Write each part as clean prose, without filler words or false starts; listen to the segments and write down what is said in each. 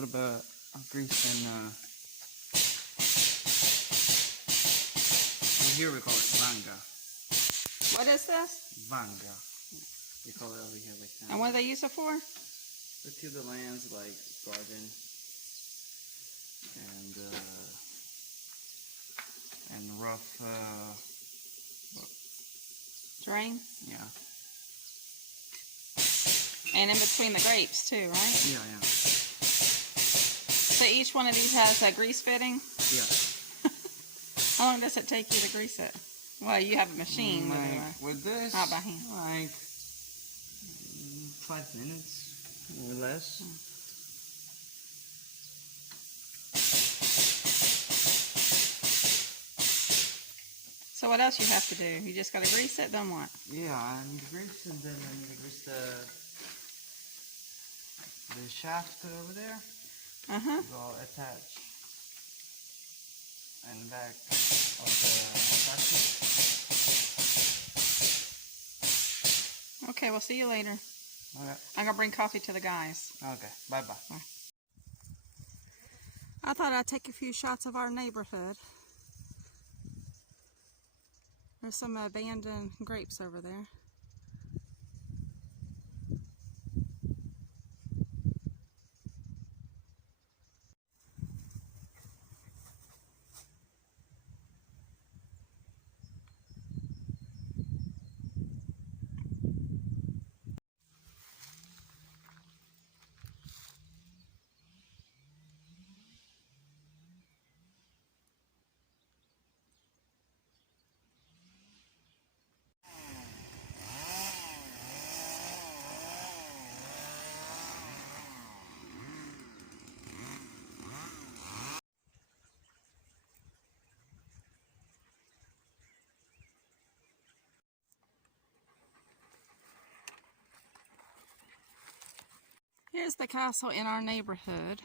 little bit of grease and here we call it vanga. What is this? Vanga. We call it over here like that. And what do they use it for? To till the lands like garden and rough. Drain? Yeah. And in between the grapes too, right? Yeah, yeah. So each one of these has a grease fitting? Yeah. How long does it take you to grease it? Well, you have a machine with this. Not by hand. Like 5 minutes or less. So what else you have to do? You just got to grease it, then what? Yeah, I need to grease, and then I need to grease the shaft over there. Go attach and back of the plastic. Okay, we'll see you later. Okay. I'm gonna bring coffee to the guys. Okay. Bye bye. I thought I'd take a few shots of our neighborhood. There's some abandoned grapes over there. Here's the castle in our neighborhood.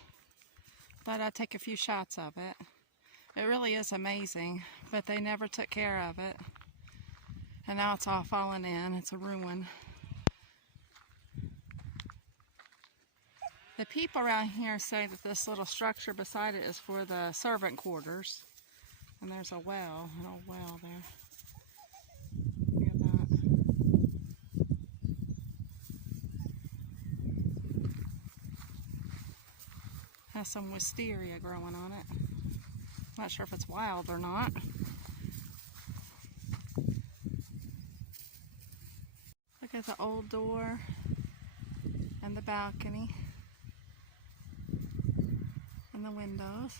Thought I'd take a few shots of it. It really is amazing, but they never took care of it. And now it's all fallen in. It's a ruin. The people around here say that this little structure beside it is for the servant quarters. And there's a well, an old well there. Look at that. Has some wisteria growing on it. Not sure if it's wild or not. Look at the old door and the balcony and the windows.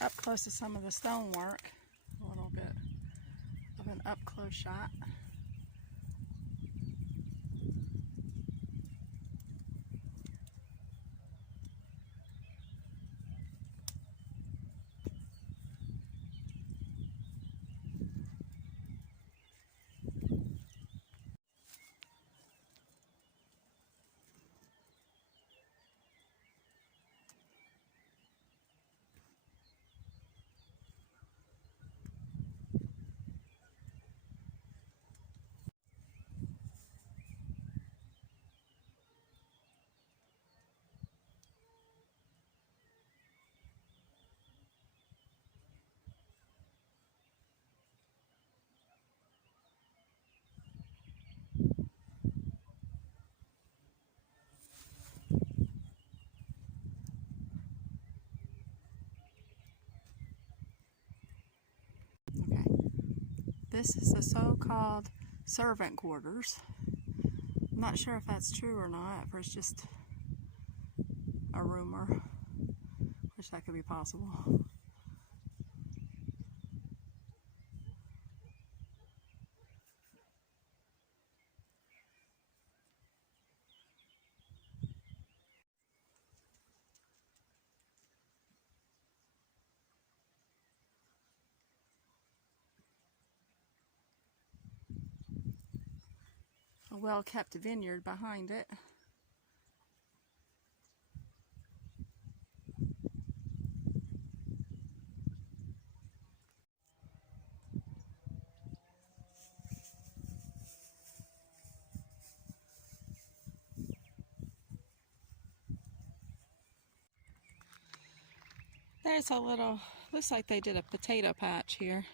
Up close to some of the stonework, a little bit of an up close shot. This is the so-called servant quarters. I'm not sure if that's true or not, or it's just a rumor. Wish that could be possible. A well-kept vineyard behind it. There's a little, looks like they did a potato patch here.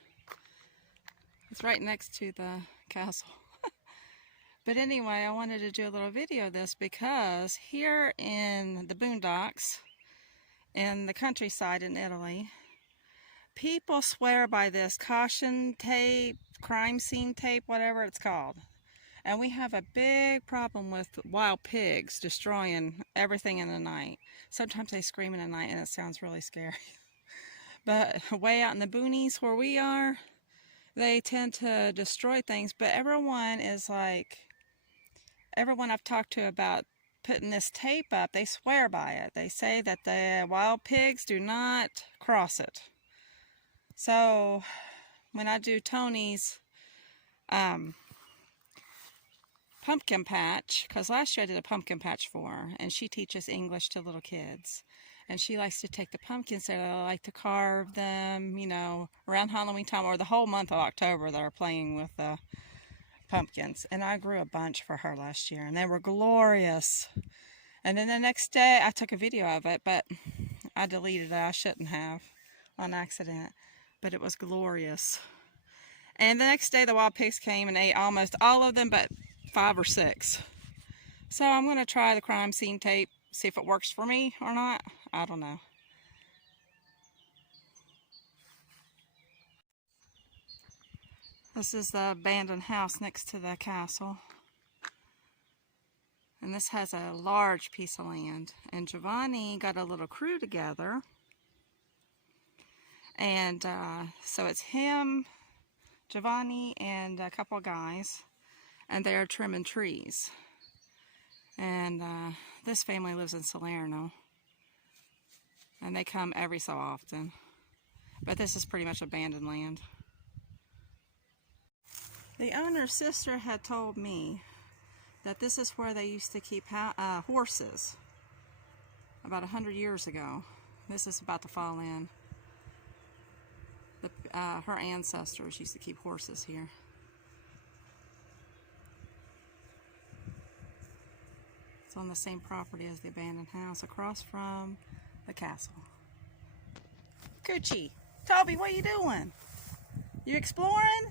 It's right next to the castle. But anyway, I wanted to do a little video of this because here in the boondocks, in the countryside in Italy, people swear by this caution tape, crime scene tape, whatever it's called. And we have a big problem with wild pigs destroying everything in the night. Sometimes they scream in the night and it sounds really scary. But way out in the boonies where we are, they tend to destroy things. But everyone is like, everyone I've talked to about putting this tape up, they swear by it. They say that the wild pigs do not cross it. So when I do Tony's pumpkin patch, because last year I did a pumpkin patch for her, and she teaches English to little kids. And she likes to take the pumpkins that I like to carve them, you know, around Halloween time or the whole month of October they're playing with the pumpkins. And I grew a bunch for her last year and they were glorious. And then the next day I took a video of it, but I deleted it. I shouldn't have on accident, but it was glorious. And the next day the wild pigs came and ate almost all of them but 5 or 6. So I'm going to try the crime scene tape, see if it works for me or not. I don't know. This is the abandoned house next to the castle. And this has a large piece of land. And Giovanni got a little crew together. And so it's him, Giovanni, and a couple of guys. And they are trimming trees. And this family lives in Salerno. And they come every so often. But this is pretty much abandoned land. The owner's sister had told me that this is where they used to keep horses about 100 years ago. This is about to fall in. Her ancestors used to keep horses here. It's on the same property as the abandoned house across from the castle. Coochie, Toby, what are you doing? You exploring?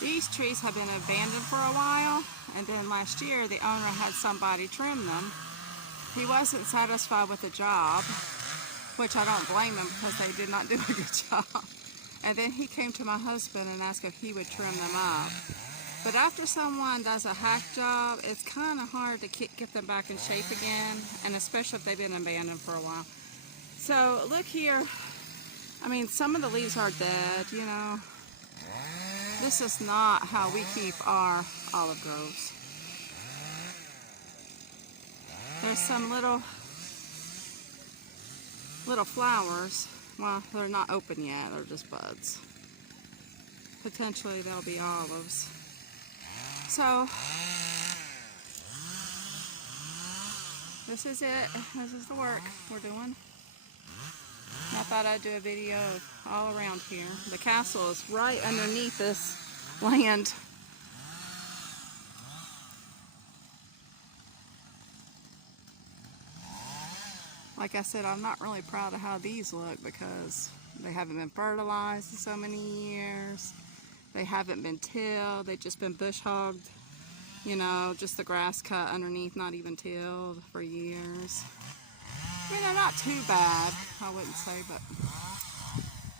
These trees have been abandoned for a while, and then last year the owner had somebody trim them. He wasn't satisfied with the job, which I don't blame him because they did not do a good job. And then he came to my husband and asked if he would trim them up. But after someone does a hack job, it's kind of hard to get them back in shape again, and especially if they've been abandoned for a while. So look here, I mean, some of the leaves are dead, you know. This is not how we keep our olive groves. There's some little flowers. Well, they're not open yet, they're just buds. Potentially they'll be olives. So, this is it. This is the work we're doing. I thought I'd do a video all around here. The castle is right underneath this land. like I said, I'm not really proud of how these look because they haven't been fertilized in so many years. They haven't been tilled. They've just been bush hogged. You know, just the grass cut underneath, not even tilled for years. I mean, they're not too bad, I wouldn't say, but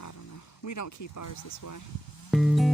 I don't know. We don't keep ours this way.